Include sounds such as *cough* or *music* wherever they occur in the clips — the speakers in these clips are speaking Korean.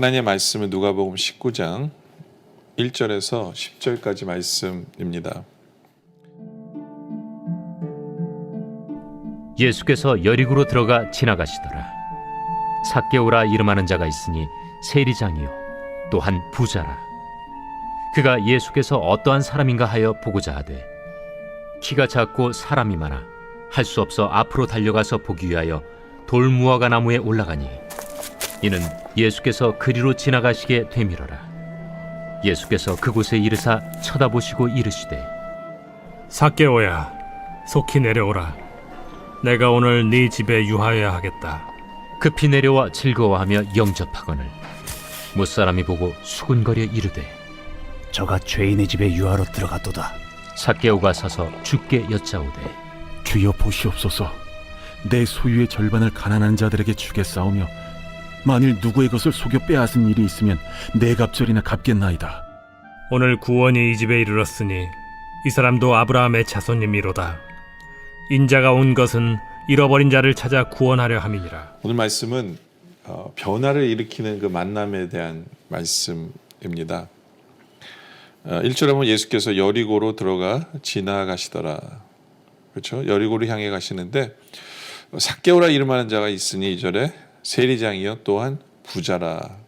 하나님의 말씀은 누가복음 19장 1절에서 10절까지 말씀입니다. 예수께서 여리고로 들어가 지나가시더라. 삭개오라 이름하는 자가 있으니 세리장이요 또한 부자라. 그가 예수께서 어떠한 사람인가 하여 보고자 하되 키가 작고 사람이 많아 할 수 없어 앞으로 달려가서 보기 위하여 돌무화과 나무에 올라가니 이는 예수께서 그리로 지나가시게 되밀어라. 예수께서 그곳에 이르사 쳐다보시고 이르시되 삭개오야, 속히 내려오라. 내가 오늘 네 집에 유하여야 하겠다. 급히 내려와 즐거워하며 영접하거늘 무사람이 보고 수군거려 이르되 저가 죄인의 집에 유하러 들어갔도다. 삭개오가 서서 주께 여짜오되 주여 보시옵소서 내 소유의 절반을 가난한 자들에게 주겠사오며 만일 누구의 것을 속여 빼앗은 일이 있으면 내 갑절이나 갚겠나이다 오늘 구원이 이 집에 이르렀으니 이 사람도 아브라함의 자손님이로다. 인자가 온 것은 잃어버린 자를 찾아 구원하려 함이니라. 오늘 말씀은 어, 변화를 일으키는 그 만남에 대한 말씀입니다. 어, 1절에 보면 예수께서 여리고로 들어가 지나가시더라. 그렇죠? 여리고를 향해 가시는데 삭개오라 이름하는 자가 있으니 2절에 세리장이요 또한 부자라.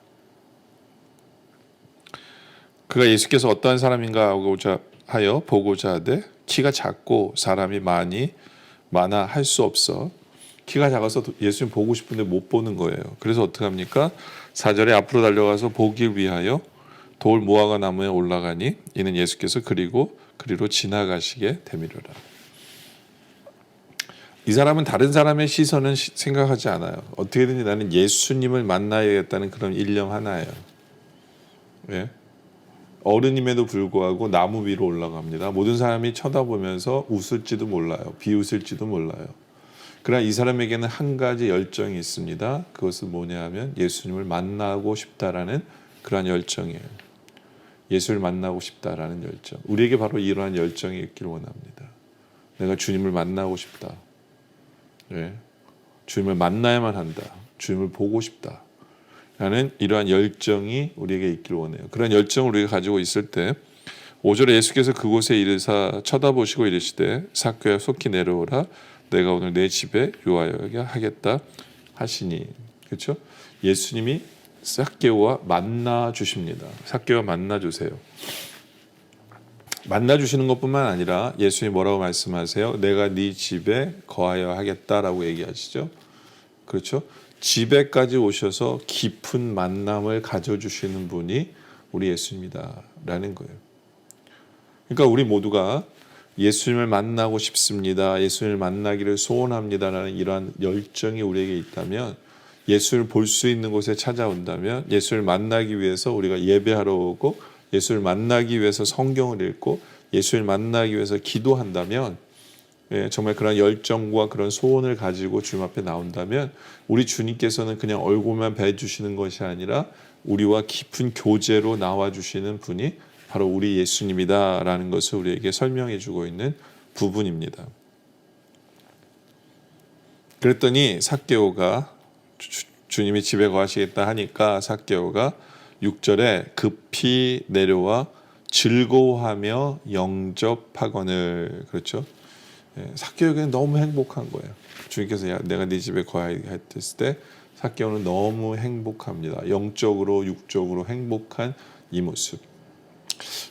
그가 예수께서 어떠한 사람인가 하고자 하여 보고자 하되 키가 작고 사람이 많이 많아 할 수 없어 키가 작아서 예수님 보고 싶은데 못 보는 거예요. 그래서 어떻게 합니까? 4절에 앞으로 달려가서 보기 위하여 돌 무화과 나무에 올라가니 이는 예수께서 그리고 그리로 지나가시게 되밀어라. 이 사람은 다른 사람의 시선은 시- 생각하지 않아요. 어떻게든지 나는 예수님을 만나야겠다는 그런 일념 하나예요. 예? 어른임에도 불구하고 나무 위로 올라갑니다. 모든 사람이 쳐다보면서 웃을지도 몰라요. 비웃을지도 몰라요. 그러나 이 사람에게는 한 가지 열정이 있습니다. 그것은 뭐냐 하면 예수님을 만나고 싶다라는 그러한 열정이에요. 예수를 만나고 싶다라는 열정. 우리에게 바로 이러한 열정이 있길 원합니다. 내가 주님을 만나고 싶다. 예. 주님을 만나야만 한다. 주님을 보고 싶다. 라는 이러한 열정이 우리에게 있길 원해요. 그런 열정을 우리가 가지고 있을 때 5절에 예수께서 그곳에 이르사 쳐다보시고 이르시되 삭교야 속히 내려오라 내가 오늘 내 집에 유하여게 하겠다 하시니 그렇죠? 예수님이 삭개오와 만나 주십니다. 삭개오와 만나 주세요. 만나 주시는 것뿐만 아니라 예수님이 뭐라고 말씀하세요? 내가 네 집에 거하여 하겠다라고 얘기하시죠. 그렇죠? 집에까지 오셔서 깊은 만남을 가져 주시는 분이 우리 예수님이다라는 거예요. 그러니까 우리 모두가 예수님을 만나고 싶습니다. 예수님을 만나기를 소원합니다라는 이러한 열정이 우리에게 있다면 예수를 볼 수 있는 곳에 찾아온다면 예수를 만나기 위해서 우리가 예배하러 오고 예수를 만나기 위해서 성경을 읽고 예수를 만나기 위해서 기도한다면 예, 정말 그런 열정과 그런 소원을 가지고 주님 앞에 나온다면 우리 주님께서는 그냥 얼굴만 배 주시는 것이 아니라 우리와 깊은 교제로 나와 주시는 분이 바로 우리 예수님이다라는 것을 우리에게 설명해 주고 있는 부분입니다. 그랬더니 삭개오가 주- 주님이 집에 거하시겠다 하니까 삭개오가 6절에 급히 내려와 즐거워하며 영접하거늘 그렇죠. 예, 삭개오는 너무 행복한 거예요. 주님께서 야, 내가 네 집에 거하했을 때 삭개오는 너무 행복합니다. 영적으로 육적으로 행복한 이 모습.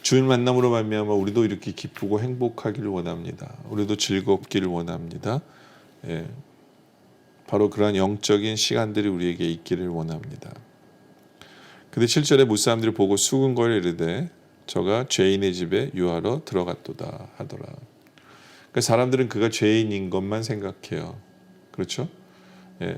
주님 만남으로 말미암아 우리도 이렇게 기쁘고 행복하기를 원합니다. 우리도 즐겁기를 원합니다. 예, 바로 그러한 영적인 시간들이 우리에게 있기를 원합니다. 근데 7절에 무사람들이 보고 수군거려 이르되 저가 죄인의 집에 유하러 들어갔도다 하더라. 그러니까 사람들은 그가 죄인인 것만 생각해요. 그렇죠? 예.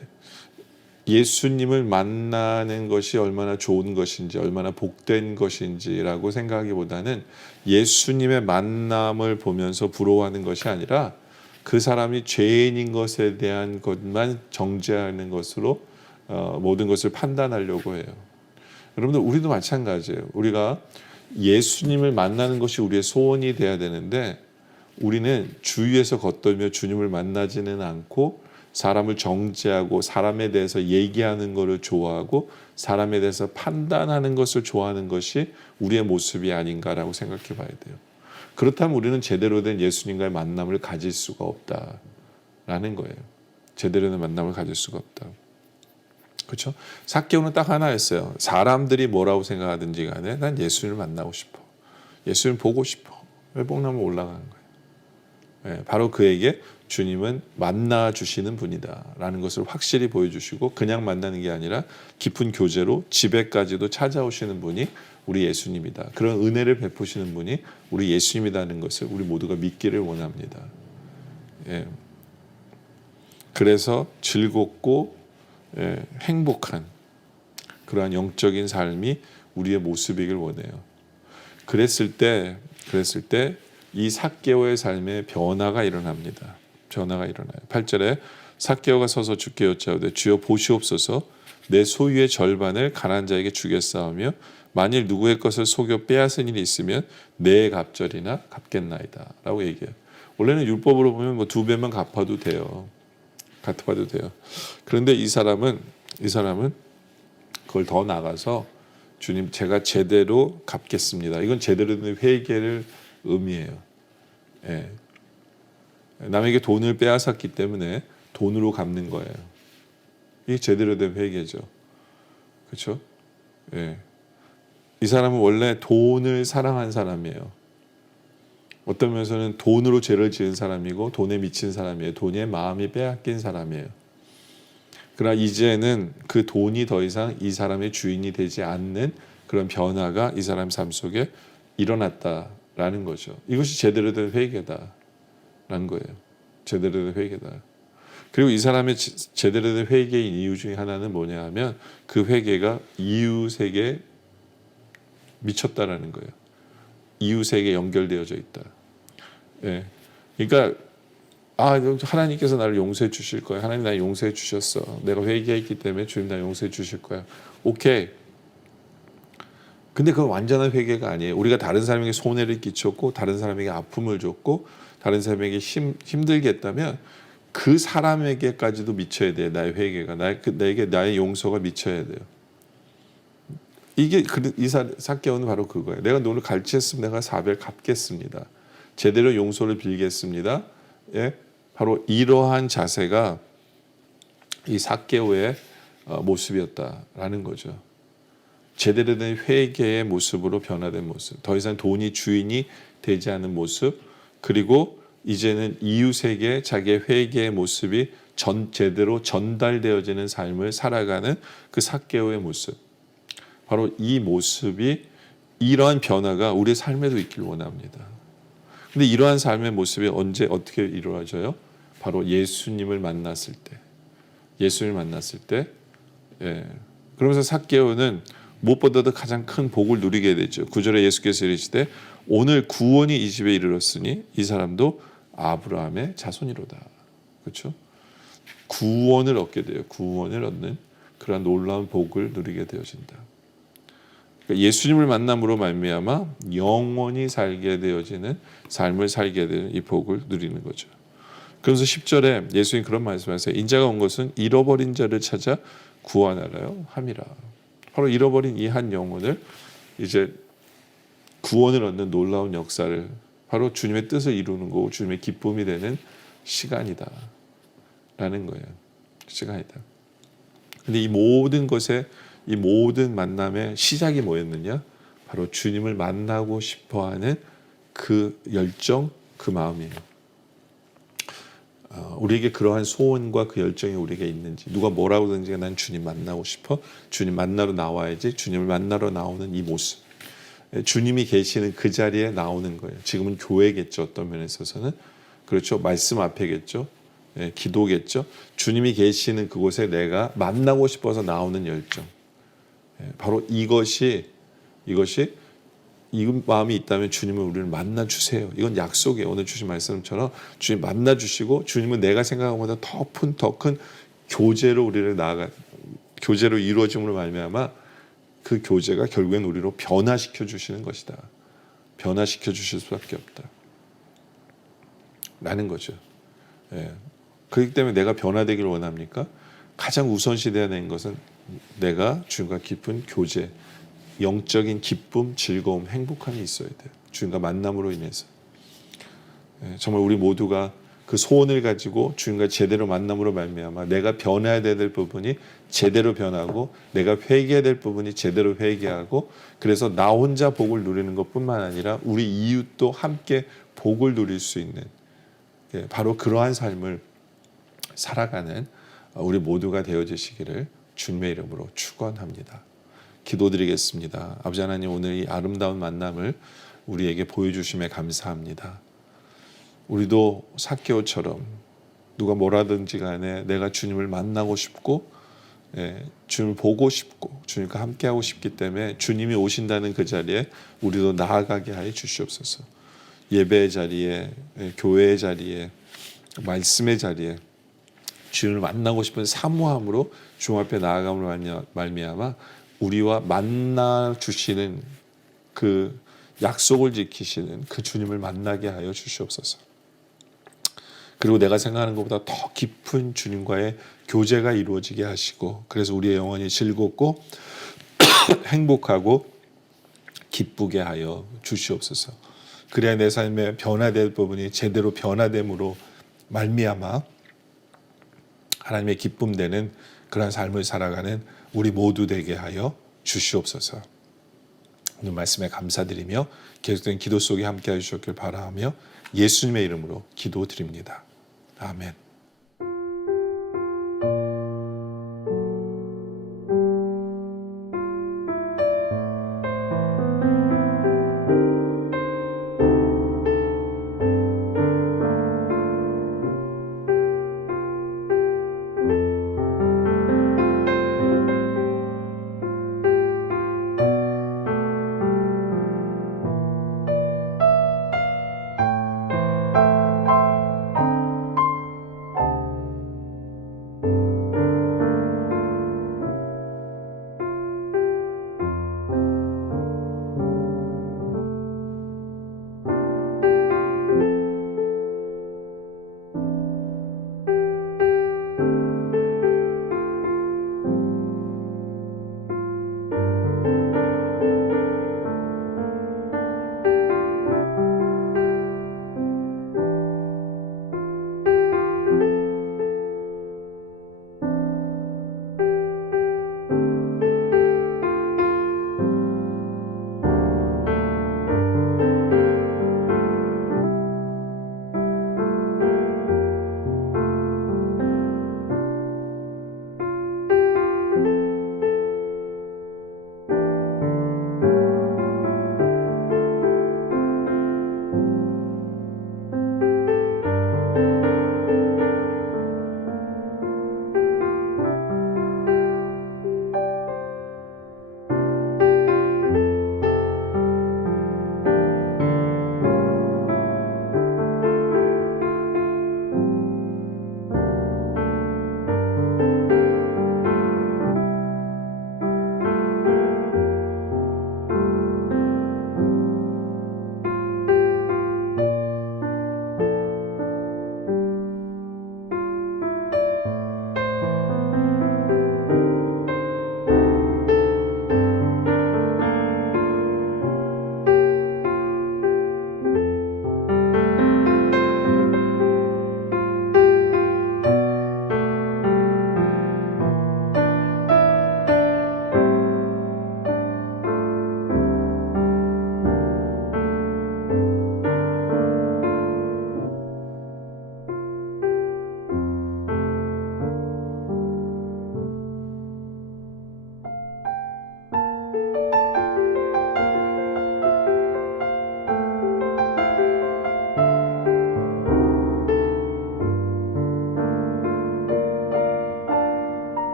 예수님을 만나는 것이 얼마나 좋은 것인지, 얼마나 복된 것인지라고 생각하기보다는 예수님의 만남을 보면서 부러워하는 것이 아니라 그 사람이 죄인인 것에 대한 것만 정죄하는 것으로 어, 모든 것을 판단하려고 해요. 여러분들 우리도 마찬가지예요. 우리가 예수님을 만나는 것이 우리의 소원이 돼야 되는데 우리는 주위에서 겉돌며 주님을 만나지는 않고 사람을 정죄하고 사람에 대해서 얘기하는 것을 좋아하고 사람에 대해서 판단하는 것을 좋아하는 것이 우리의 모습이 아닌가라고 생각해 봐야 돼요. 그렇다면 우리는 제대로 된 예수님과의 만남을 가질 수가 없다라는 거예요. 제대로 된 만남을 가질 수가 없다. 그렇죠? 사개오는 딱 하나였어요. 사람들이 뭐라고 생각하든지 간에 난 예수님을 만나고 싶어. 예수님을 보고 싶어. 회복나무 올라가는 거예요. 예, 바로 그에게 주님은 만나 주시는 분이다라는 것을 확실히 보여주시고 그냥 만나는 게 아니라 깊은 교제로 집에까지도 찾아오시는 분이 우리 예수님이다. 그런 은혜를 베푸시는 분이 우리 예수님이라는 것을 우리 모두가 믿기를 원합니다. 예. 그래서 즐겁고 예, 행복한 그러한 영적인 삶이 우리의 모습이길 원해요. 그랬을 때, 그랬을 때이 사개오의 삶에 변화가 일어납니다. 변화가 일어나요. 8절에 사개오가 서서 주께 여짜오되 주여 보시옵소서 내 소유의 절반을 가난 자에게 주겠사오며 만일 누구의 것을 속여 빼앗은 일이 있으면 내 갑절이나 갚겠나이다라고 얘기해요. 원래는 율법으로 보면 뭐 두 배만 갚아도 돼요. 갚아도 돼요. 그런데 이 사람은 이 사람은 그걸 더 나가서 주님 제가 제대로 갚겠습니다. 이건 제대로 된 회개를 의미해요. 예. 남에게 돈을 빼앗았기 때문에 돈으로 갚는 거예요. 이게 제대로 된 회개죠. 그렇죠? 예. 이 사람은 원래 돈을 사랑한 사람이에요. 어떤 면에서는 돈으로 죄를 지은 사람이고 돈에 미친 사람이에요. 돈에 마음이 빼앗긴 사람이에요. 그러나 이제는 그 돈이 더 이상 이 사람의 주인이 되지 않는 그런 변화가 이 사람 삶 속에 일어났다라는 거죠. 이것이 제대로 된 회개다라는 거예요. 제대로 된 회개다. 그리고 이 사람의 제- 제대로 된 회개인 이유 중에 하나는 뭐냐 하면 그 회개가 이웃에게 미쳤다라는 거예요. 이웃에게 연결되어져 있다. 예. 그러니까 아 하나님께서 나를 용서해 주실 거야. 하나님 나 용서해 주셨어. 내가 회개했기 때문에 주님 나 용서해 주실 거야. 오케이. 근데 그건 완전한 회개가 아니에요. 우리가 다른 사람에게 손해를 끼쳤고 다른 사람에게 아픔을 줬고 다른 사람에게 힘 힘들게 했다면 그 사람에게까지도 미쳐야 돼. 나의 회개가 나의 그, 나의 용서가 미쳐야 돼요. 이게 그- 이 사- 사개오는 바로 그거예요. 내가 너를 갈취했으면 내가 사별 갚겠습니다. 제대로 용서를 빌겠습니다. 예, 바로 이러한 자세가 이 사개오의 어, 모습이었다라는 거죠. 제대로 된 회개의 모습으로 변화된 모습. 더 이상 돈이 주인이 되지 않은 모습. 그리고 이제는 이웃에게 자기의 회개의 모습이 전 제대로 전달되어지는 삶을 살아가는 그 사개오의 모습. 바로 이 모습이 이러한 변화가 우리의 삶에도 있길 원합니다. 근데 이러한 삶의 모습이 언제 어떻게 이루어져요? 바로 예수님을 만났을 때. 예수님을 만났을 때. 예. 그러면서 삭개오는 무엇보다도 가장 큰 복을 누리게 되죠. 구절에 예수께서 이르시되 오늘 구원이 이 집에 이르렀으니 이 사람도 아브라함의 자손이로다. 그렇죠? 구원을 얻게 돼요. 구원을 얻는 그러한 놀라운 복을 누리게 되어진다. 그러니까 예수님을 만남으로 말미암아 영원히 살게 되어지는 삶을 살게 되는 이 복을 누리는 거죠. 그래서 10절에 예수님 그런 말씀하세요. 인자가 온 것은 잃어버린 자를 찾아 구원하려 함이라. 바로 잃어버린 이 한 영혼을 이제 구원을 얻는 놀라운 역사를 바로 주님의 뜻을 이루는 거고 주님의 기쁨이 되는 시간이다. 라는 거예요. 시간이다. 근데 이 모든 것에 이 모든 만남의 시작이 뭐였느냐? 바로 주님을 만나고 싶어 하는 그 열정, 그 마음이에요. 어, 우리에게 그러한 소원과 그 열정이 우리에게 있는지 누가 뭐라고 하든지 난 주님 만나고 싶어 주님 만나러 나와야지 주님을 만나러 나오는 이 모습 예, 주님이 계시는 그 자리에 나오는 거예요 지금은 교회겠죠 어떤 면에 있어서는 그렇죠. 말씀 앞에겠죠. 예, 기도겠죠. 주님이 계시는 그곳에 내가 만나고 싶어서 나오는 열정. 예, 바로 이것이 이것이 이 마음이 있다면 주님은 우리를 만나 주세요. 이건 약속이에요. 오늘 주신 말씀처럼 주님 만나 주시고 주님은 내가 생각한 것보다 더 큰 더 큰 교제로 우리를 나아가 교제로 이루어짐으로 말미암아 그 교제가 결국엔 우리로 변화시켜 주시는 것이다. 변화시켜 주실 수밖에 없다. 라는 거죠. 예. 그렇기 때문에 내가 변화되기를 원합니까? 가장 우선시돼야 되는 것은 내가 주님과 깊은 교제, 영적인 기쁨, 즐거움, 행복함이 있어야 돼요. 주님과 만남으로 인해서. 예, 정말 우리 모두가 그 소원을 가지고 주님과 제대로 만남으로 말미암아 내가 변해야 될 부분이 제대로 변하고 내가 회개해야 될 부분이 제대로 회개하고 그래서 나 혼자 복을 누리는 것뿐만 아니라 우리 이웃도 함께 복을 누릴 수 있는 예, 바로 그러한 삶을 살아가는 우리 모두가 되어지시기를 주님의 이름으로 축원합니다. 기도드리겠습니다. 아버지 하나님 오늘 이 아름다운 만남을 우리에게 보여주심에 감사합니다. 우리도 사케오처럼 누가 뭐라든지 간에 내가 주님을 만나고 싶고 예, 주님을 보고 싶고 주님과 함께하고 싶기 때문에 주님이 오신다는 그 자리에 우리도 나아가게 하여 주시옵소서. 예배의 자리에 예, 교회의 자리에 말씀의 자리에 주님을 만나고 싶은 사모함으로 주님 앞에 말미암- 말미암아 우리와 만나 주시는 그 약속을 지키시는 그 주님을 만나게 하여 주시옵소서. 그리고 내가 생각하는 것보다 더 깊은 주님과의 교제가 이루어지게 하시고 그래서 우리의 영혼이 즐겁고 *coughs* 행복하고 기쁘게 하여 주시옵소서. 그래야 내 삶에 변화될 부분이 제대로 변화됨으로 말미암아 하나님의 기쁨 되는 그런 삶을 살아가는 우리 모두 되게 하여 주시옵소서. 오늘 말씀에 감사드리며 계속된 기도 속에 함께 해 주셨길 바라며 예수님의 이름으로 기도드립니다. 아멘.